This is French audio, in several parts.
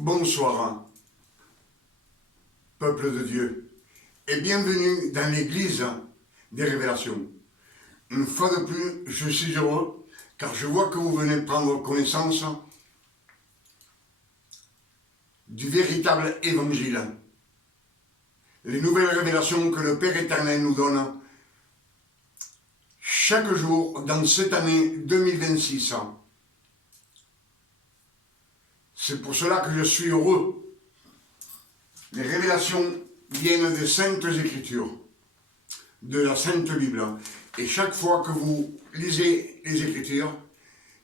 Bonsoir, peuple de Dieu, et bienvenue dans l'église des révélations. Une fois de plus, je suis heureux, car je vois que vous venez prendre connaissance du véritable évangile. Les nouvelles révélations que le Père éternel nous donne chaque jour dans cette année 2026. C'est pour cela que je suis heureux. Les révélations viennent des Saintes Écritures, de la Sainte Bible. Et chaque fois que vous lisez les Écritures,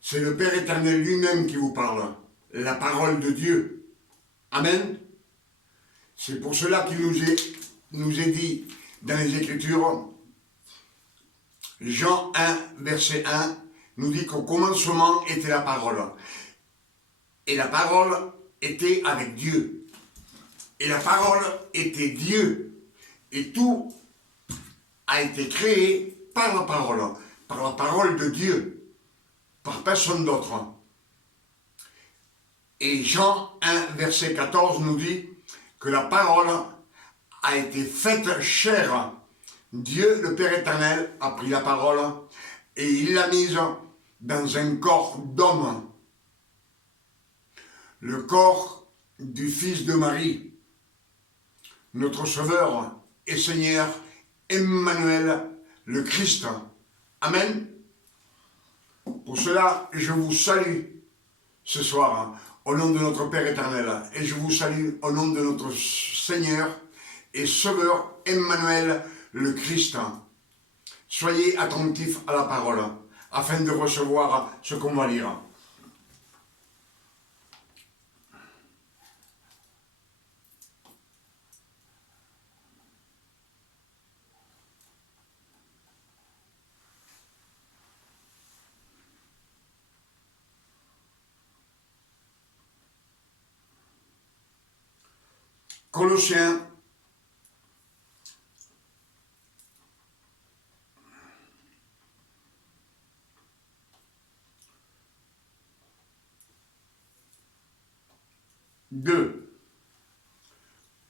c'est le Père éternel lui-même qui vous parle, la parole de Dieu. Amen. C'est pour cela qu'il nous est dit dans les Écritures, Jean 1, verset 1, nous dit qu'au commencement était la parole. Et la parole était avec Dieu. Et la parole était Dieu. Et tout a été créé par la parole de Dieu, par personne d'autre. Et Jean 1, verset 14 nous dit que la parole a été faite chair. Dieu, le Père éternel, a pris la parole et il l'a mise dans un corps d'homme. Le corps du Fils de Marie, notre Sauveur et Seigneur, Emmanuel, le Christ. Amen. Pour cela, je vous salue ce soir au nom de notre Père éternel et je vous salue au nom de notre Seigneur et Sauveur, Emmanuel, le Christ. Soyez attentifs à la parole afin de recevoir ce qu'on va lire. Colossiens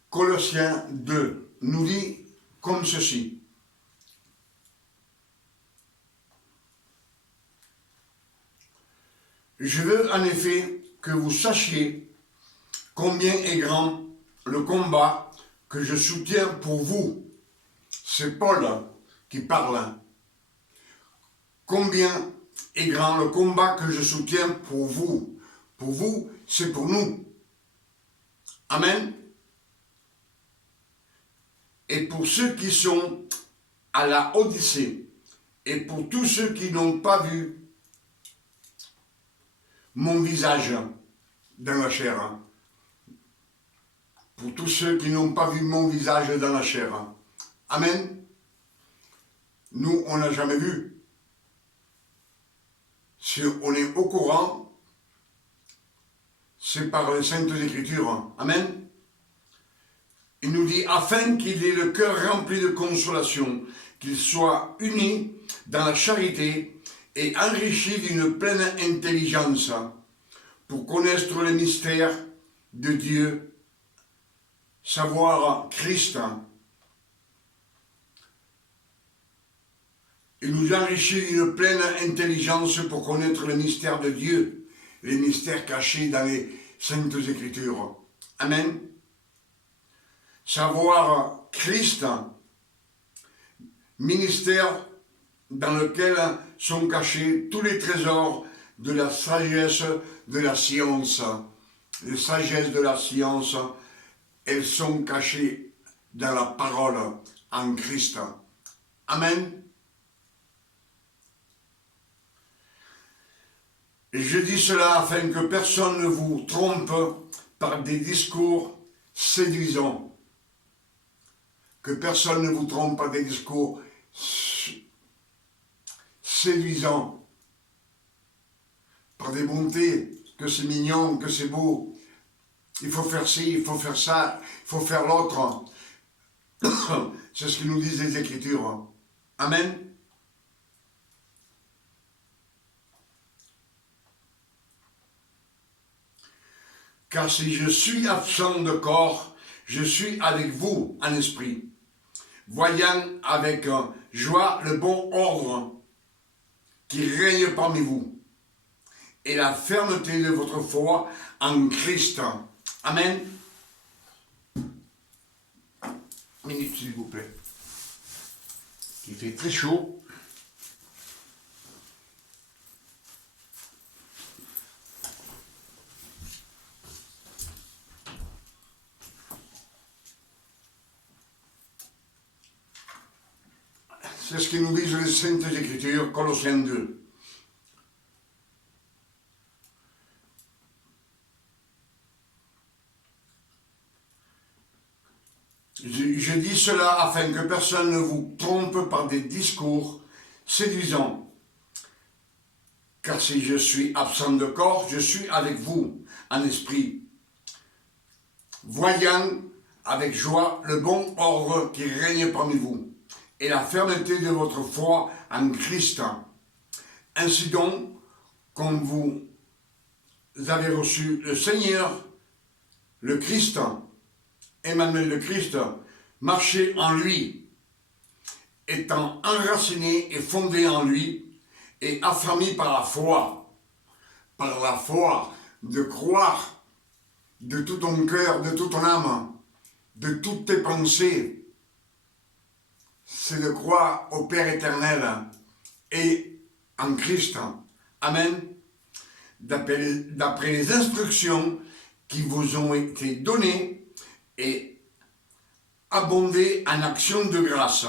Colossiens 2 nous dit comme ceci. Je veux en effet que vous sachiez combien est grand le combat que je soutiens pour vous. C'est Paul qui parle. Combien est grand le combat que je soutiens pour vous. Pour vous, c'est pour nous. Amen. Et pour ceux qui sont à la Odyssée, et pour tous ceux qui n'ont pas vu mon visage dans la chair. Pour tous ceux qui n'ont pas vu mon visage dans la chair. Amen. Nous, on n'a jamais vu. Si on est au courant, c'est par les Saintes Écritures. Amen. Il nous dit, afin qu'il ait le cœur rempli de consolation, qu'il soit uni dans la charité et enrichi d'une pleine intelligence pour connaître les mystères de Dieu, savoir Christ. Il nous enrichit d'une pleine intelligence pour connaître les mystères de Dieu, les mystères cachés dans les Saintes Écritures. Amen. Savoir Christ, ministère dans lequel sont cachés tous les trésors de la sagesse de la science. Les sagesses de la science, elles sont cachées dans la parole en Christ. Amen. Et je dis cela afin que personne ne vous trompe par des discours séduisants. Que personne ne vous trompe par des discours séduisants. Par des bontés, que c'est mignon, que c'est beau. Il faut faire ci, il faut faire ça, il faut faire l'autre. C'est ce que nous disent les Écritures. Amen. Car si je suis absent de corps, je suis avec vous en esprit, voyant avec joie le bon ordre qui règne parmi vous, et la fermeté de votre foi en Christ. Amen. Minute s'il vous plaît. Il fait très chaud. C'est ce que nous disent les Saintes Écritures, Colossiens 2. Je dis cela afin que personne ne vous trompe par des discours séduisants. Car si je suis absent de corps, je suis avec vous en esprit, voyant avec joie le bon ordre qui règne parmi vous, et la fermeté de votre foi en Christ. Ainsi donc, comme vous avez reçu le Seigneur, le Christ, Emmanuel le Christ, marchez en lui, étant enraciné et fondé en lui, et affermi par la foi de croire de tout ton cœur, de toute ton âme, de toutes tes pensées, c'est de croire au Père éternel et en Christ. Amen. D'après les instructions qui vous ont été données et abonder en action de grâce.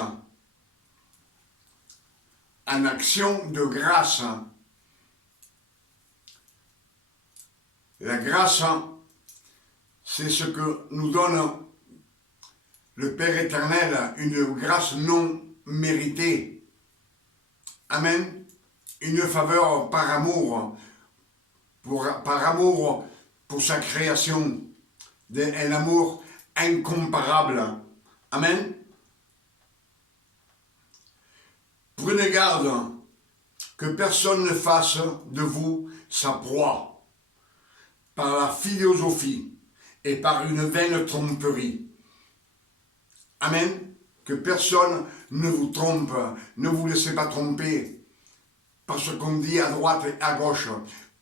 En action de grâce. La grâce, c'est ce que nous donne le Père éternel, une grâce non méritée. Amen. Une faveur par amour pour sa création. Un amour incomparable. Amen. Prenez garde que personne ne fasse de vous sa proie par la philosophie et par une vaine tromperie. Amen. Que personne ne vous trompe, ne vous laissez pas tromper par ce qu'on dit à droite et à gauche.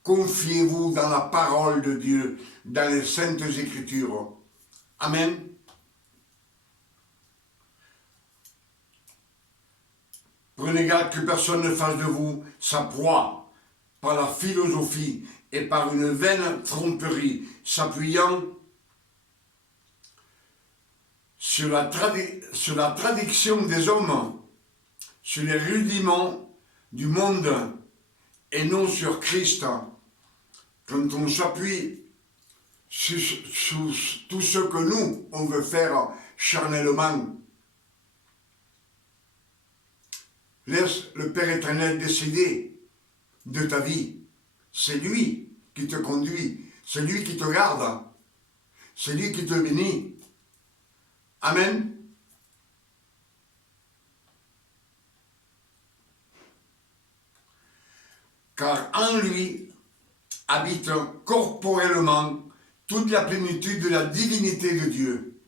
Confiez-vous dans la parole de Dieu, dans les Saintes Écritures. Amen. Prenez garde que personne ne fasse de vous sa proie par la philosophie et par une vaine tromperie, s'appuyant sur la traduction des hommes, sur les rudiments du monde et non sur Christ. Quand on s'appuie sur tout ce que nous, on veut faire charnellement, laisse le Père éternel décider de ta vie. C'est lui qui te conduit, c'est lui qui te garde, c'est lui qui te bénit. Amen. Car en lui habite corporellement toute la plénitude de la divinité de Dieu.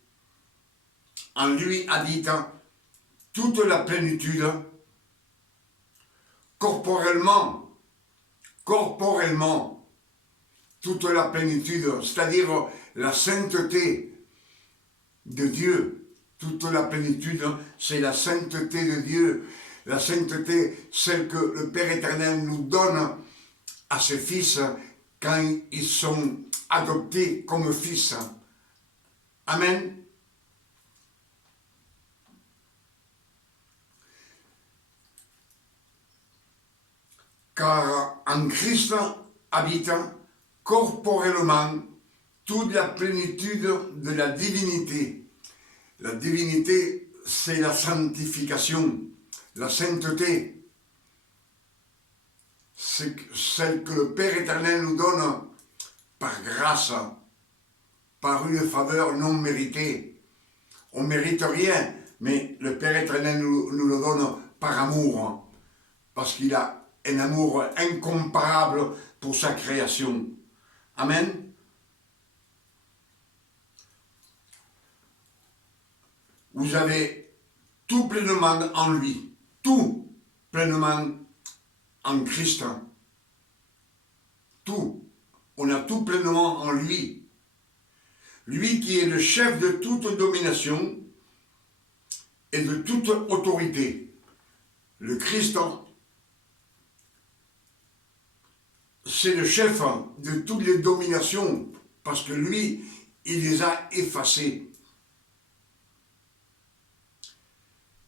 En lui habite toute la plénitude corporellement, toute la plénitude, c'est-à-dire la sainteté de Dieu. Toute la plénitude, c'est la sainteté de Dieu. La sainteté, celle que le Père éternel nous donne à ses fils quand ils sont adoptés comme fils. Amen. Car en Christ habite corporellement toute la plénitude de la divinité. La divinité, c'est la sanctification, la sainteté. C'est celle que le Père éternel nous donne par grâce, par une faveur non méritée. On ne mérite rien, mais le Père éternel nous le donne par amour, parce qu'il a un amour incomparable pour sa création. Amen. vous avez tout pleinement en lui, tout pleinement en Christ. Tout. On a tout pleinement en lui. Lui qui est le chef de toute domination et de toute autorité. Le Christ, c'est le chef de toutes les dominations, parce que lui, il les a effacées.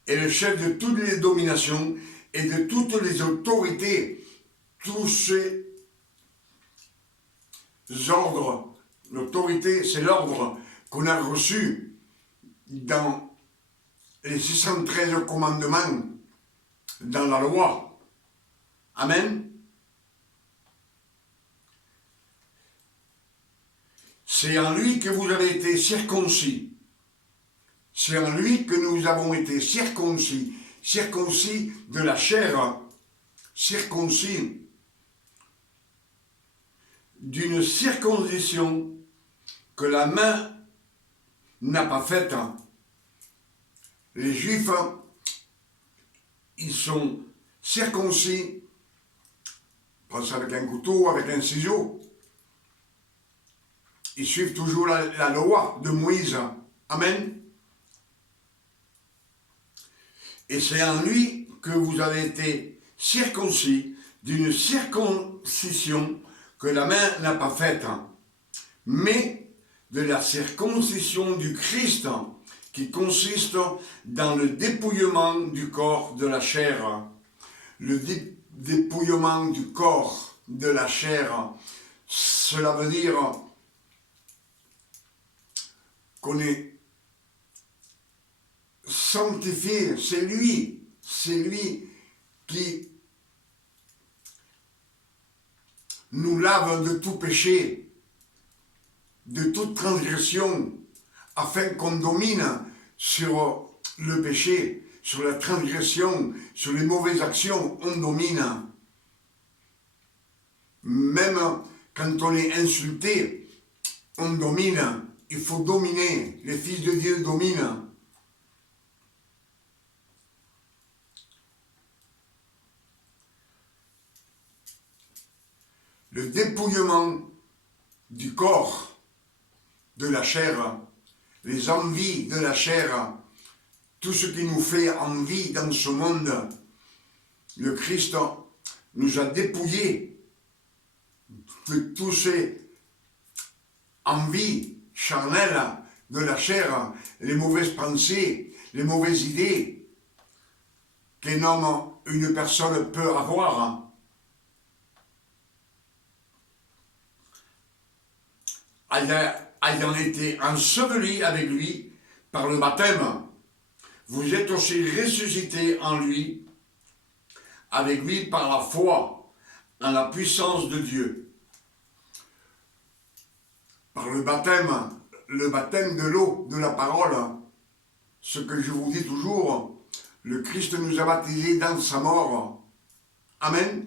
Et le chef de toutes les dominations et de toutes les autorités, tous ces ordres, l'autorité, c'est l'ordre qu'on a reçu dans les 613 commandements, dans la loi. Amen. C'est en lui que vous avez été circoncis. C'est en lui que nous avons été circoncis. Circoncis de la chair. Circoncis d'une circoncision que la main n'a pas faite. Les Juifs, ils sont circoncis, pensez avec un couteau, avec un ciseau. Ils suivent toujours la loi de Moïse. Amen. Et c'est en lui que vous avez été circoncis d'une circoncision que la main n'a pas faite, mais de la circoncision du Christ, qui consiste dans le dépouillement du corps de la chair. Le dépouillement du corps de la chair, cela veut dire qu'on est sanctifié, c'est lui qui nous lave de tout péché, de toute transgression, afin qu'on domine sur le péché, sur la transgression, sur les mauvaises actions, on domine. Même quand on est insulté, on domine. Il faut dominer. Les fils de Dieu dominent. Le dépouillement du corps, de la chair, les envies de la chair, tout ce qui nous fait envie dans ce monde, le Christ nous a dépouillés de tous ces envies charnelles de la chair, les mauvaises pensées, les mauvaises idées qu'un homme, une personne peut avoir. Ayant été enseveli avec lui par le baptême, vous êtes aussi ressuscités en lui, avec lui par la foi, en la puissance de Dieu. Par le baptême de l'eau, de la parole, ce que je vous dis toujours, le Christ nous a baptisés dans sa mort. Amen.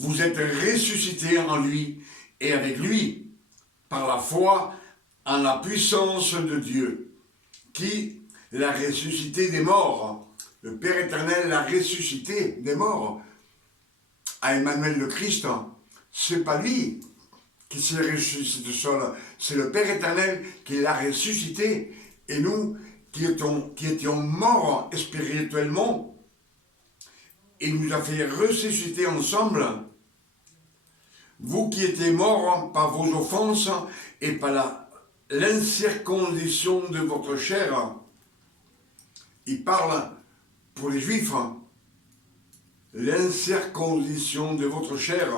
Vous êtes ressuscités en lui et avec lui, par la foi en la puissance de Dieu, qui l'a ressuscité des morts. Le Père éternel l'a ressuscité des morts. À Emmanuel le Christ, c'est pas lui qui s'est ressuscité seul, c'est le Père éternel qui l'a ressuscité. Et nous, qui étions morts spirituellement, il nous a fait ressusciter ensemble. Vous qui étiez morts par vos offenses et par l'incirconcision de votre chair. Il parle pour les Juifs. L'incirconcision de votre chair.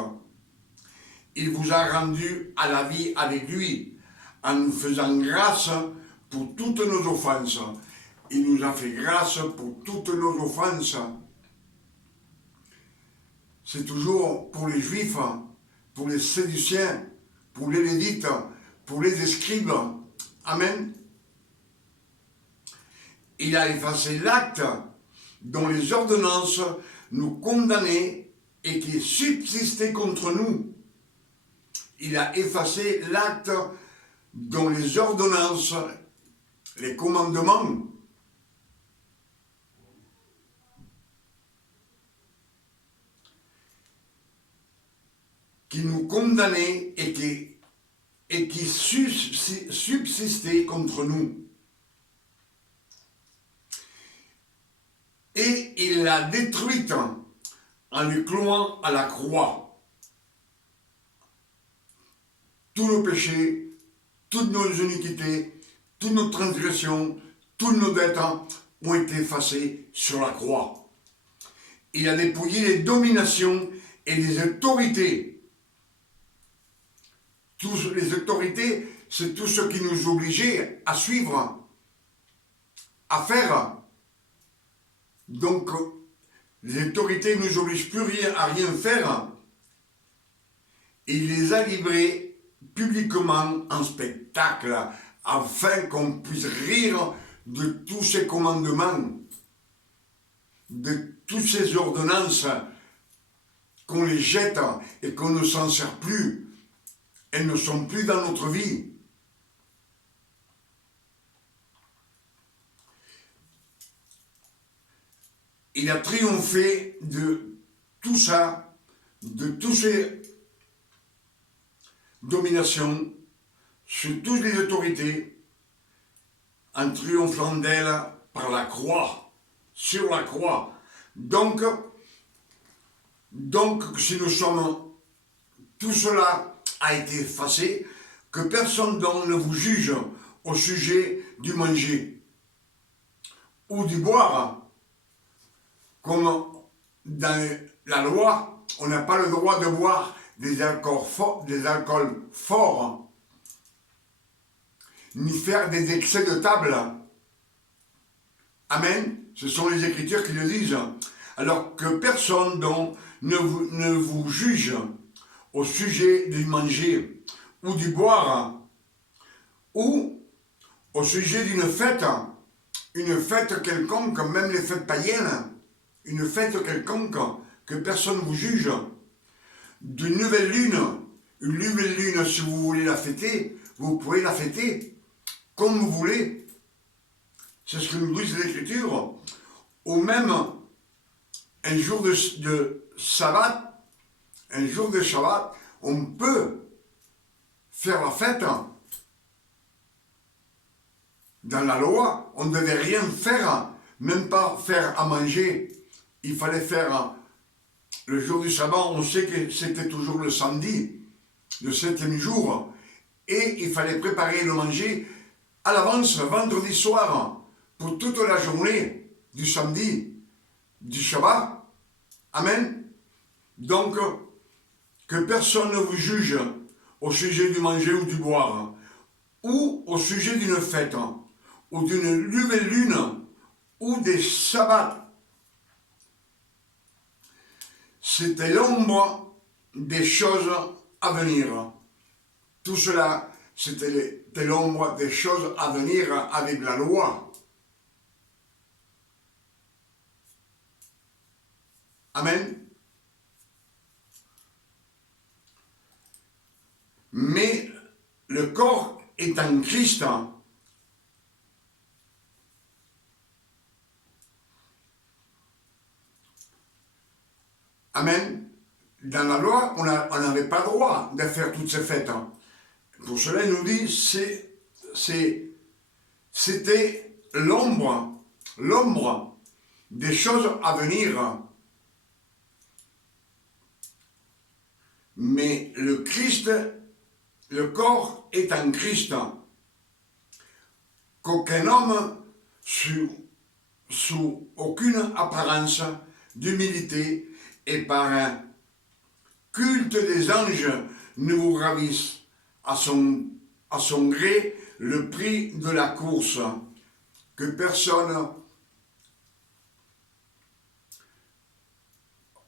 Il vous a rendu à la vie avec lui, en nous faisant grâce pour toutes nos offenses. Il nous a fait grâce pour toutes nos offenses. C'est toujours pour les Juifs, pour les Sadduciens, pour les Lévites, pour les Scribes. Amen. Il a effacé l'acte dont les ordonnances nous condamnaient et qui subsistait contre nous. Il a effacé l'acte dont les ordonnances, les commandements, qui nous condamnaient et qui subsistaient contre nous. Et il l'a détruite en lui clouant à la croix. Tous nos péchés, toutes nos iniquités, toutes nos transgressions, toutes nos dettes ont été effacées sur la croix. Il a dépouillé les dominations et les autorités. Toutes les autorités, c'est tout ce qui nous obligeait à suivre, à faire. Donc, les autorités ne nous obligent plus à rien faire. Il les a livrés publiquement en spectacle, afin qu'on puisse rire de tous ces commandements, de toutes ces ordonnances, qu'on les jette et qu'on ne s'en sert plus. Elles ne sont plus dans notre vie. Il a triomphé de tout ça, de toutes ces dominations, sur toutes les autorités, en triomphant d'elles par la croix, sur la croix. Donc, si nous sommes, tout cela a été effacé, que personne donc ne vous juge au sujet du manger ou du boire. Comme dans la loi, on n'a pas le droit de boire des alcools forts, ni faire des excès de table. Amen. Ce sont les Écritures qui le disent. Alors que personne donc ne vous juge au sujet du manger ou du boire, ou au sujet d'une fête quelconque, même les fêtes païennes, une fête quelconque, que personne ne vous juge, d'une nouvelle lune, une nouvelle lune, si vous voulez la fêter, vous pouvez la fêter comme vous voulez. C'est ce que nous disent les Écritures. Ou même un jour de Shabbat, on peut faire la fête. Dans la loi, on ne devait rien faire, même pas faire à manger. Il fallait faire le jour du sabbat, on sait que c'était toujours le samedi, le 7e jour, et il fallait préparer le manger à l'avance, vendredi soir, pour toute la journée du samedi, du Shabbat. Amen. Donc, que personne ne vous juge au sujet du manger ou du boire, ou au sujet d'une fête, ou d'une nouvelle lune, ou des sabbats. C'était l'ombre des choses à venir. Tout cela, c'était l'ombre des choses à venir avec la loi. Amen. Mais le corps est en Christ. Amen. Dans la loi, on n'avait pas le droit de faire toutes ces fêtes. Pour cela, il nous dit, c'était l'ombre des choses à venir. Mais le Christ, le corps est en Christ. Qu'aucun homme, sous aucune apparence d'humilité et par un culte des anges, ne vous ravisse à son gré le prix de la course. Que personne,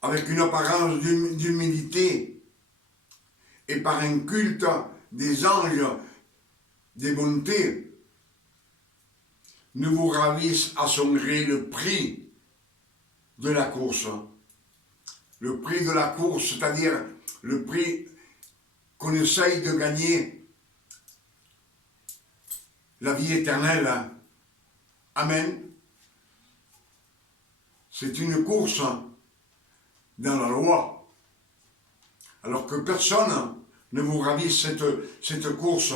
avec une apparence d'humilité et par un culte des anges, des bontés, ne vous ravisse à son gré le prix de la course. Le prix de la course, c'est-à-dire le prix qu'on essaye de gagner la vie éternelle. Amen. C'est une course dans la loi. Alors que personne ne vous ravisse cette course.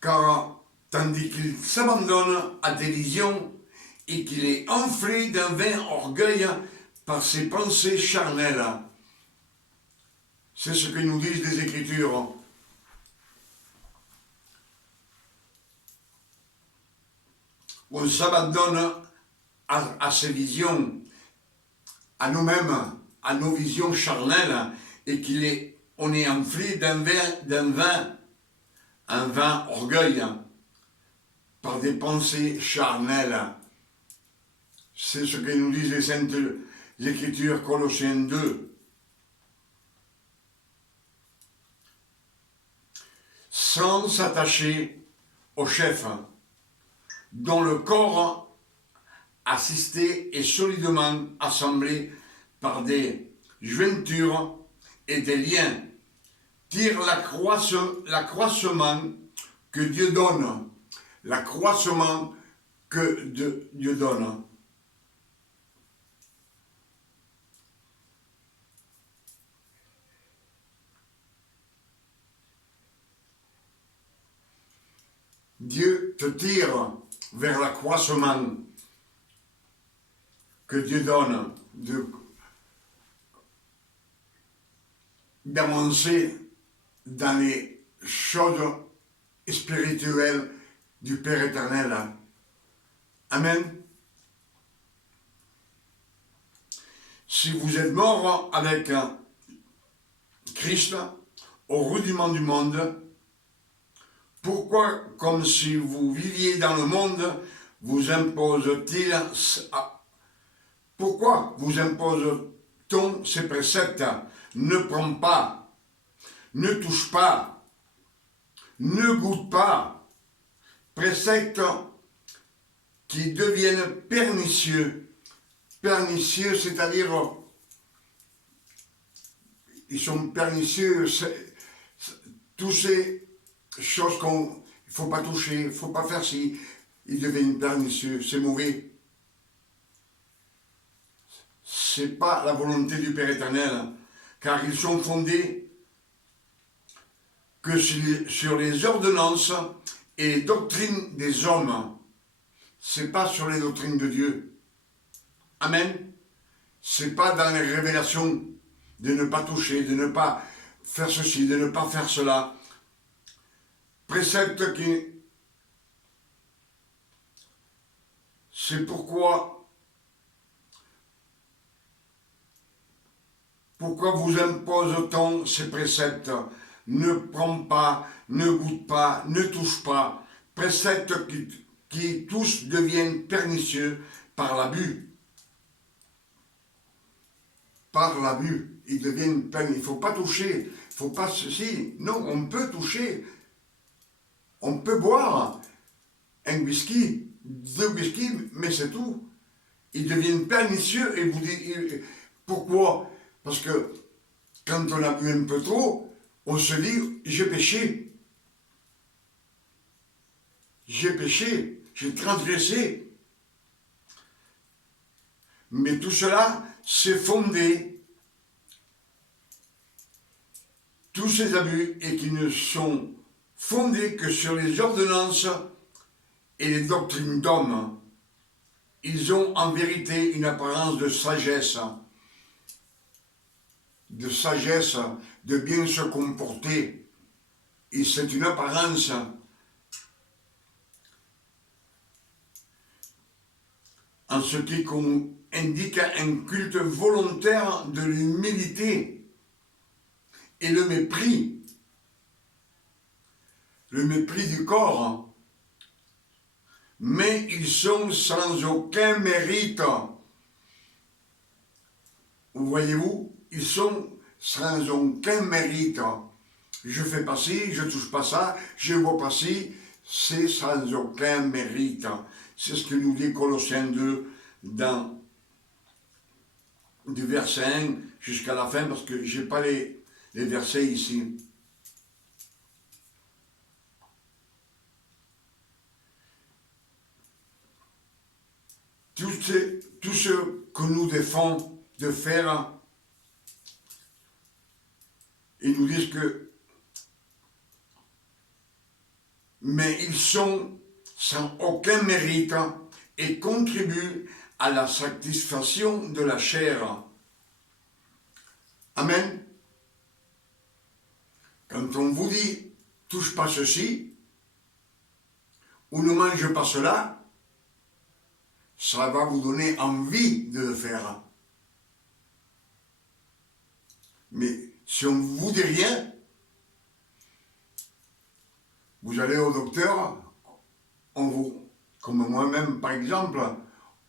Car tandis qu'il s'abandonne à des visions et qu'il est enflé d'un vain orgueil par ses pensées charnelles. C'est ce que nous disent les Écritures. On s'abandonne à ces visions, à nous-mêmes, à nos visions charnelles, et on est enflé un vain orgueil par des pensées charnelles. C'est ce que nous disent les Saintes Écritures, Colossiens 2. Sans s'attacher au chef, dont le corps assisté et solidement assemblé par des jointures et des liens, tire l'accroissement que Dieu donne. L'accroissement que Dieu donne. Dieu te tire vers l'accroissement que Dieu donne, d'avancer dans les choses spirituelles du Père éternel. Amen. Si vous êtes mort avec Christ au rudiment du monde, pourquoi, comme si vous viviez dans le monde, vous impose-t-il pourquoi vous impose-t-on ces préceptes? Ne prends pas, ne touche pas, ne goûte pas, préceptes qui deviennent pernicieux. Pernicieux, c'est-à-dire, ils sont pernicieux, tous ces choses qu'il ne faut pas toucher, il ne faut pas faire ci, ils deviennent pernicieux, c'est mauvais. Ce n'est pas la volonté du Père éternel, car ils sont fondés que sur les ordonnances et les doctrines des hommes. Ce n'est pas sur les doctrines de Dieu. Amen. Ce n'est pas dans les révélations de ne pas toucher, de ne pas faire ceci, de ne pas faire cela. Précepte qui... C'est pourquoi vous impose-t-on ces préceptes? Ne prends pas, ne goûte pas, ne touche pas. Préceptes qui tous deviennent pernicieux par l'abus. Par l'abus, ils deviennent pernicieux. Il ne faut pas toucher, il ne faut pas ceci. Non, on peut toucher. On peut boire un whisky, 2 whisky, mais c'est tout. Ils deviennent pernicieux et vous dites pourquoi? Parce que quand on a bu un peu trop, on se dit j'ai péché. J'ai péché, j'ai transgressé. Mais tout cela, c'est fondé. Tous ces abus et qui ne sont fondés que sur les ordonnances et les doctrines d'hommes. Ils ont en vérité une apparence de sagesse, de bien se comporter. Et c'est une apparence. En ce qui indique un culte volontaire de l'humilité et le mépris du corps. Mais ils sont sans aucun mérite. Voyez-vous, ils sont sans aucun mérite. Je fais pas ci, je touche pas ça, je vois pas ci, c'est sans aucun mérite. C'est ce que nous dit Colossiens 2 du verset 1 jusqu'à la fin, parce que je n'ai pas les versets ici. Tout ce que nous défend de faire, ils nous disent que, mais ils sont sans aucun mérite et contribuent à la satisfaction de la chair. Amen. Quand on vous dit, touche pas ceci, ou ne mange pas cela, ça va vous donner envie de le faire. Mais si on ne vous dit rien, vous allez au docteur, on vous, comme moi-même par exemple,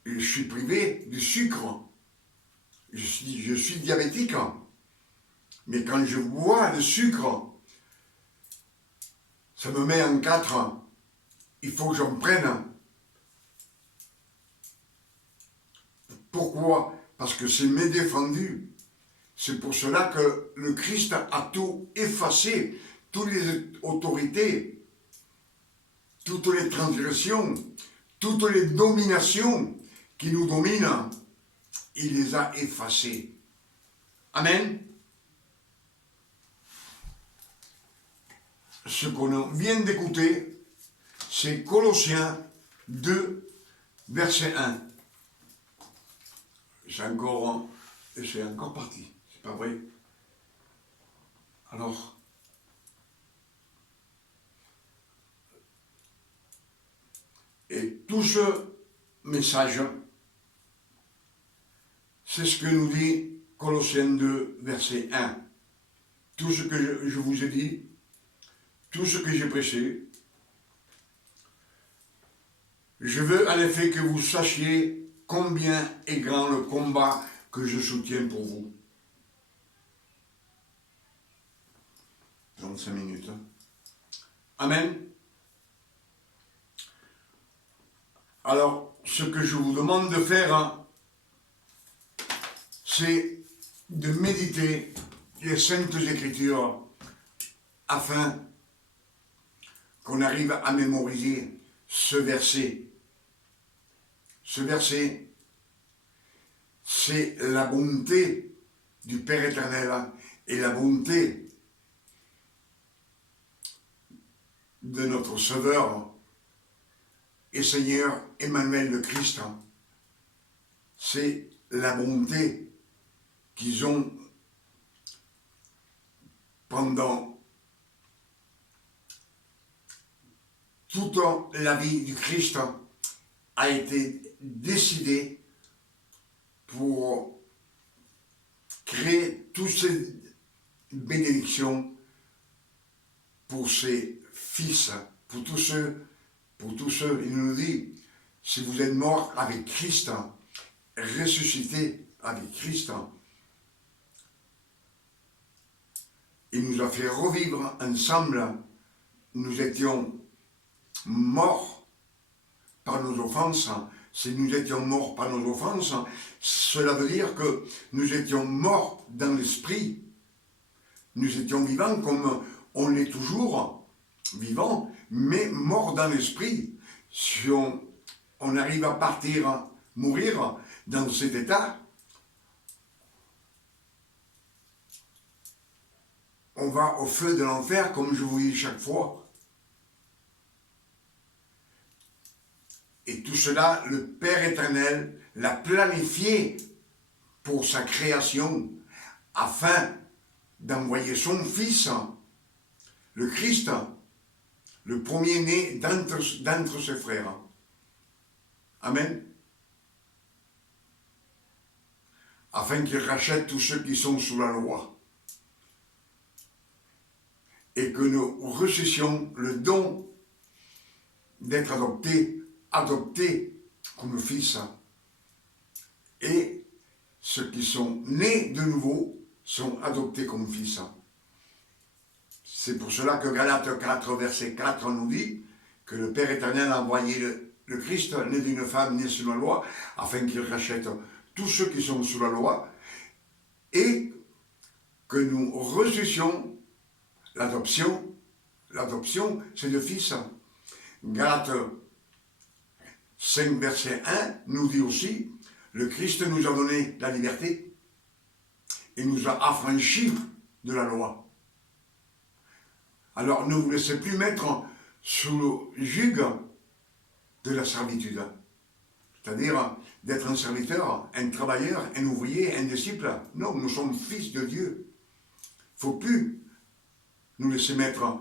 je suis privé du sucre. Je suis diabétique. Mais quand je bois le sucre, ça me met en quatre. Il faut que j'en prenne. Pourquoi? Parce que c'est m'est défendu. C'est pour cela que le Christ a tout effacé, toutes les autorités, toutes les transgressions, toutes les dominations qui nous dominent, il les a effacées. Amen. Ce qu'on vient d'écouter, c'est Colossiens 2, verset 1. C'est encore parti, c'est pas vrai. Alors, et tout ce message, c'est ce que nous dit Colossiens 2, verset 1. Tout ce que je vous ai dit, tout ce que j'ai prêché, je veux en effet que vous sachiez combien est grand le combat que je soutiens pour vous. 35 minutes. Amen. Alors, ce que je vous demande de faire, c'est de méditer les Saintes Écritures afin qu'on arrive à mémoriser ce verset. Ce verset, c'est la bonté du Père éternel et la bonté de notre Sauveur et Seigneur Emmanuel le Christ. C'est la bonté qu'ils ont pendant toute la vie du Christ a été décidée pour créer toutes ces bénédictions pour ses fils, pour tous ceux, il nous dit, si vous êtes morts avec Christ, ressuscités avec Christ, il nous a fait revivre ensemble. Nous étions morts par nos offenses. Si nous étions morts par nos offenses, cela veut dire que nous étions morts dans l'esprit. Nous étions vivants comme on l'est toujours, vivants, mais morts dans l'esprit. Si on arrive à partir, mourir dans cet état, on va au feu de l'enfer, comme je vous dis chaque fois. Et tout cela, le Père éternel l'a planifié pour sa création, afin d'envoyer son Fils, le Christ, le premier-né d'entre ses frères. Amen. Afin qu'il rachète tous ceux qui sont sous la loi. Et que nous reçussions le don d'être adoptés comme fils. Et ceux qui sont nés de nouveau sont adoptés comme fils. C'est pour cela que Galates 4, verset 4 nous dit que le Père éternel a envoyé le Christ, né d'une femme, né sous la loi, afin qu'il rachète tous ceux qui sont sous la loi et que nous reçussions l'adoption. L'adoption, c'est le Fils. Galates 5, verset 1 nous dit aussi, le Christ nous a donné la liberté et nous a affranchis de la loi. Alors ne vous laissez plus mettre sous le joug de la servitude, c'est-à-dire d'être un serviteur, un travailleur, un ouvrier, un disciple. Non, nous sommes fils de Dieu. Il ne faut plus nous laisser mettre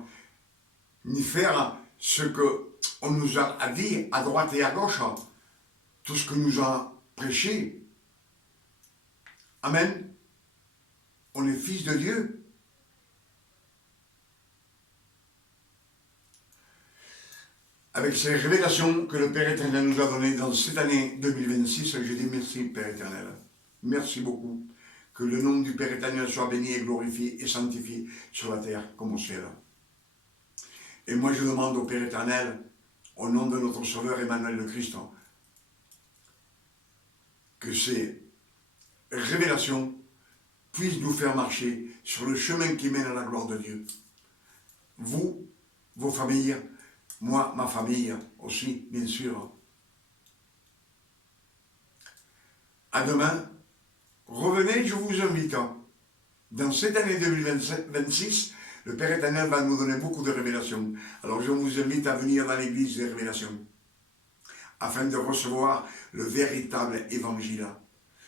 ni faire ce qu'on nous a dit à droite et à gauche, tout ce que nous a prêché. Amen. On est fils de Dieu. Avec ces révélations que le Père éternel nous a données dans cette année 2026, je dis merci Père éternel. Merci beaucoup. Que le nom du Père éternel soit béni et glorifié et sanctifié sur la terre comme au ciel. Et moi je demande au Père éternel, au nom de notre Sauveur Emmanuel le Christ, que ces révélations puissent nous faire marcher sur le chemin qui mène à la gloire de Dieu. Vous, vos familles, moi, ma famille aussi, bien sûr. À demain, revenez, je vous invite. Dans cette année 2026, le Père éternel va nous donner beaucoup de révélations. Alors je vous invite à venir dans l'église des révélations, afin de recevoir le véritable évangile,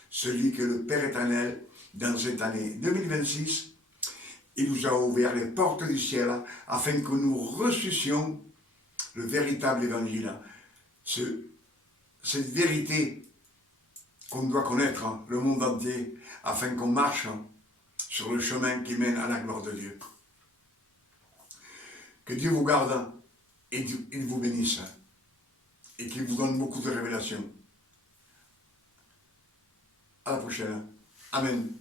celui que le Père éternel, dans cette année 2026, il nous a ouvert les portes du ciel, afin que nous reçussions le véritable évangile, cette vérité qu'on doit connaître, le monde entier, afin qu'on marche sur le chemin qui mène à la gloire de Dieu. Que Dieu vous garde et qu'il vous bénisse et qu'il vous donne beaucoup de révélations. À la prochaine. Amen.